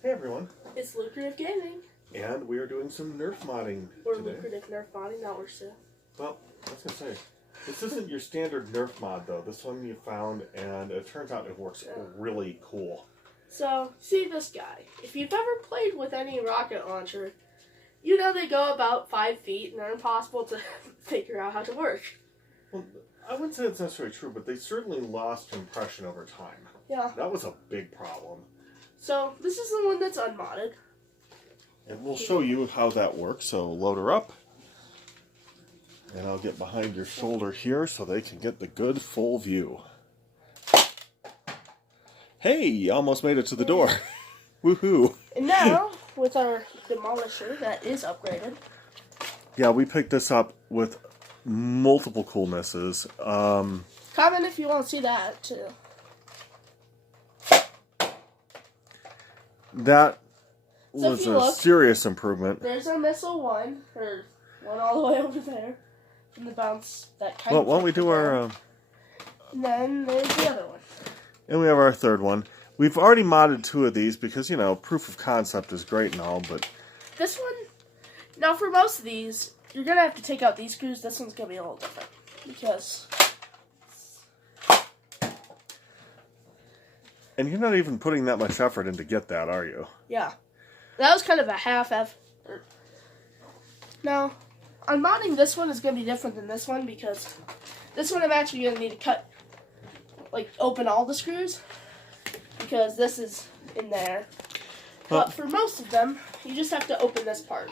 Hey everyone. It's Lucrative Gaming. And we are doing some nerf modding Or today. Lucrative Nerf modding, that works too. Well, I was going to say, this isn't your standard nerf mod though. This one you found, and it turns out it works really cool. So, see this guy. If you've ever played with any rocket launcher, you know they go about 5 feet and they're impossible to figure out how to work. Well, I wouldn't say it's necessarily true, but they certainly lost impression over time. Yeah. That was a big problem. So, this is the one that's unmodded. And we'll show you how that works. So load her up. And I'll get behind your shoulder here so they can get the good full view. Hey, you almost made it to the door. Woohoo. And now, with our demolisher that is upgraded. Yeah, we picked this up with multiple coolnesses. Comment if you want to see that too. That So was if you a look, serious improvement. There's our missile one, or one all the way over there, from the bounce that kind Well, of. why don't we do our... And then there's the other one. and we have our third one. We've already modded 2 of these because, you know, proof of concept is great and all, but... This one, now for most of these, you're going to have to take out these screws. This one's going to be a little different, because... And you're not even putting that much effort in to get that, are you? Yeah. That was kind of a half effort. Now, unmodding this one is going to be different than this one, because this one I'm actually going to need to cut, like, open all the screws, because this is in there. But for most of them, you just have to open this part.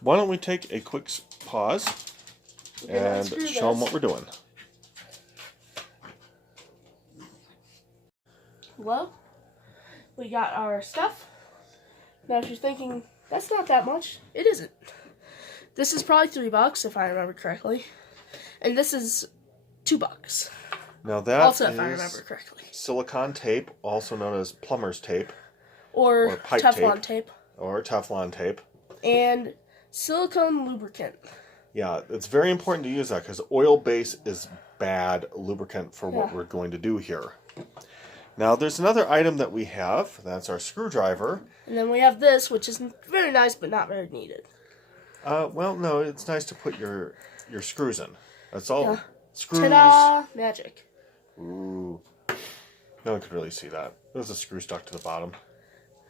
Why don't we take a quick pause and show them what we're doing. Well, we got our stuff. Now, if you're thinking, that's not that much, it isn't. This is probably $3, if I remember correctly. And this is $2. Now that also, is if I remember correctly. silicone tape, also known as plumber's tape. Or pipe Teflon tape. Or Teflon tape. And silicone lubricant. Yeah, it's very important to use that because oil base is bad lubricant for what we're going to do here. Now, there's another item that we have. That's our screwdriver. And then we have this, which is very nice, but not very needed. Well, no, it's nice to put your screws in. That's all. Yeah. Screws. Ta-da! Magic. Ooh. No one could really see that. There's a screw stuck to the bottom.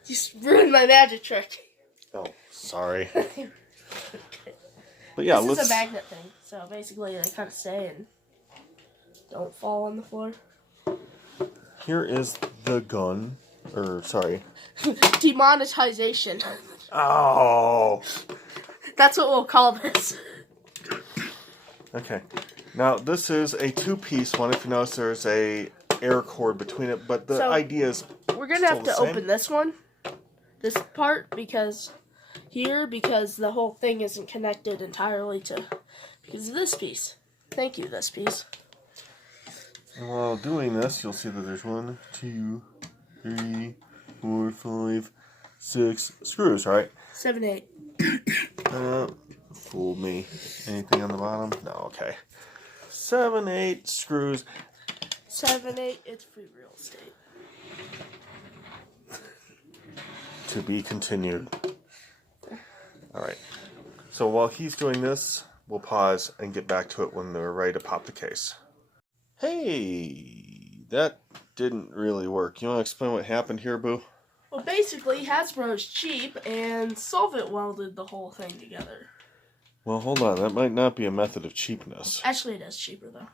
You just ruined my magic trick. Oh, sorry. But yeah, this is a magnet thing. So basically, they kind of stay and don't fall on the floor. Here is the gun. Sorry. Demonetization. Oh. That's what we'll call this. Okay. Now, this is a 2-piece one. If you notice, there's a air cord between it, but the idea is we're going to have to open this one, this part, because the whole thing isn't connected entirely because of this piece. Thank you, this piece. And while doing this, you'll see that there's 1, 2, 3, 4, 5, 6 screws, right? 7, 8. Fooled me. Anything on the bottom? No, okay. 7, 8 screws. 7, 8, it's free real estate. To be continued. Alright. So while he's doing this, we'll pause and get back to it when they're ready to pop the case. Hey, that didn't really work. You want to explain what happened here, Boo? Well, basically, Hasbro's cheap and solvent welded the whole thing together. Well, hold on. That might not be a method of cheapness. Actually, it is cheaper, though.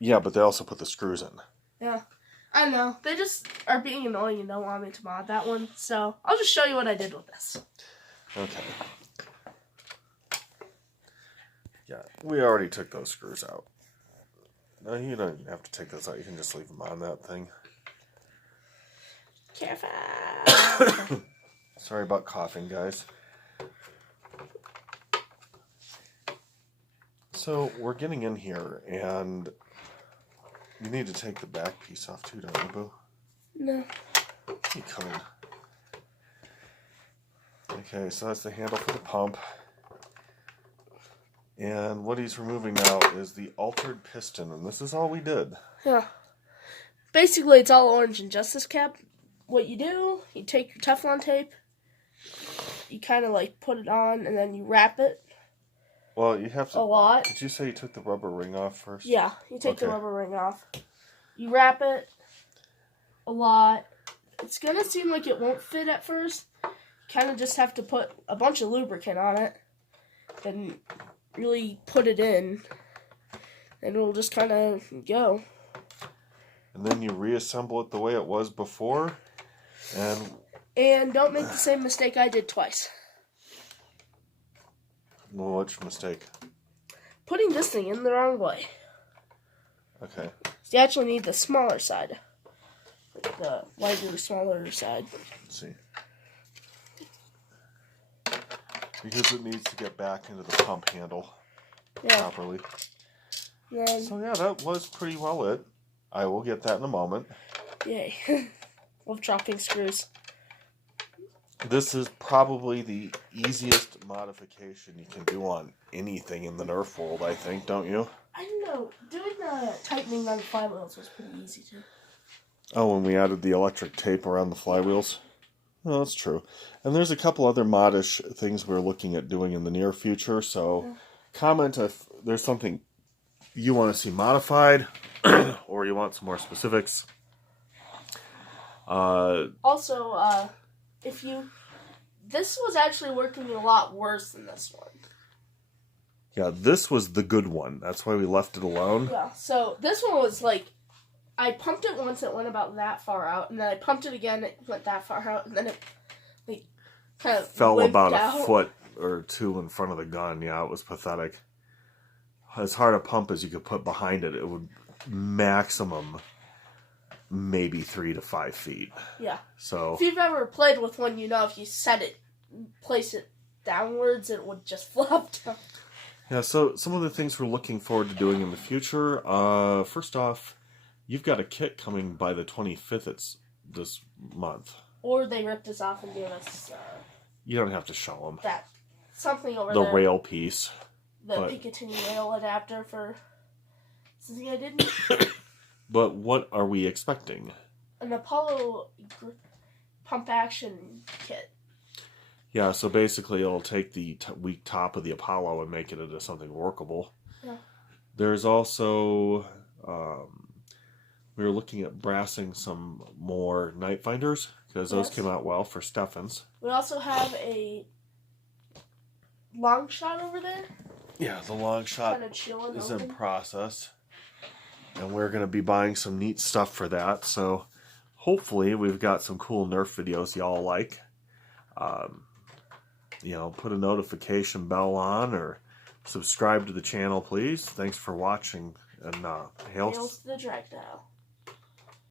Yeah, but they also put the screws in. Yeah. I know. They just are being annoying and don't want me to mod that one. So, I'll just show you what I did with this. Okay. Yeah, we already took those screws out. No, you don't have to take those out. You can just leave them on that thing. Careful. Sorry about coughing, guys. So, we're getting in here, and you need to take the back piece off too, don't you, Boo? No. You could. Okay, so that's the handle for the pump. And what he's removing now is the altered piston, and this is all we did. Yeah. Basically, it's all orange and just this cap. what you do, you take your Teflon tape, you kind of like put it on, and then you wrap it. Well, you have to. A lot. Did you say you took the rubber ring off first? Yeah, you take the rubber ring off. You wrap it a lot. It's gonna seem like it won't fit at first. Kind of just have to put a bunch of lubricant on it and really put it in, and it'll just kind of go. And then you reassemble it the way it was before, and don't make the same mistake I did twice. Well, what's your mistake? Putting this thing in the wrong way. Okay. So you actually need the smaller side. The lighter, smaller side. Let's see. Because it needs to get back into the pump handle properly. Then, so yeah, that was pretty well it. I will get that in a moment. Yay. Love chopping screws. This is probably the easiest modification you can do on anything in the Nerf world, I think, don't you? I don't know. Doing the tightening on the flywheels was pretty easy too. Oh, when we added the electric tape around the flywheels? Oh, that's true. And there's a couple other modish things we're looking at doing in the near future, so comment if there's something you want to see modified or you want some more specifics. Also, this was actually working a lot worse than this one. Yeah, this was the good one. That's why we left it alone. Yeah, so this one was like, I pumped it once, it went about that far out, and then I pumped it again, it went that far out, and then it like kind of fell about out. a foot or two in front of the gun. Yeah, it was pathetic. As hard a pump as you could put behind it, it would maximum maybe 3 to 5 feet. Yeah. So if you've ever played with one, you know if you set it, place it downwards, it would just flop down. Yeah, so some of the things we're looking forward to doing in the future. First off, you've got a kit coming by the 25th this month. Or they ripped us off and gave us... you don't have to show them. That, something over the there. The rail piece. The Picatinny rail adapter for something I didn't... But what are we expecting? An Apollo pump action kit. Yeah, so basically it'll take the weak top of the Apollo and make it into something workable. Yeah. There's also... we were looking at brassing some more night finders because those came out well for Stefan's. We also have a long shot over there. Yeah, the long shot is in process. And we're going to be buying some neat stuff for that. So hopefully we've got some cool Nerf videos y'all like. Put a notification bell on or subscribe to the channel, please. Thanks for watching. And hails to the Dragdial.